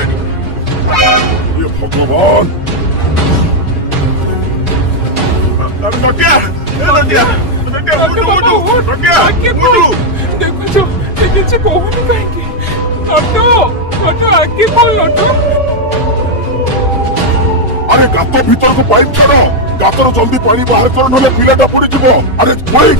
ହେଇଗଲାଣି। ଏ ଭଗବାନ! ନଟିଆ ନଟିଆ ନଟିଆ ଉଠୁ ଉଠୁ ନଟିଆ ଉଠୁ। ଦେଖୁଛ ସେ କିଛି କହୁନି କାହିଁକି? ଅଟୋ ଅଟୋ ଆଗେ କଣ ଅଟୋ? ଆରେ ଗାତ ଭିତରକୁ ପାଇପ୍ ଛାଡ, ଗାତର ଜଲ୍ଦି ପାଣି ବାହାର କର, ନହେଲେ ପିଲାଟା ପଡିଯିବ। ଆରେ ଭାଇ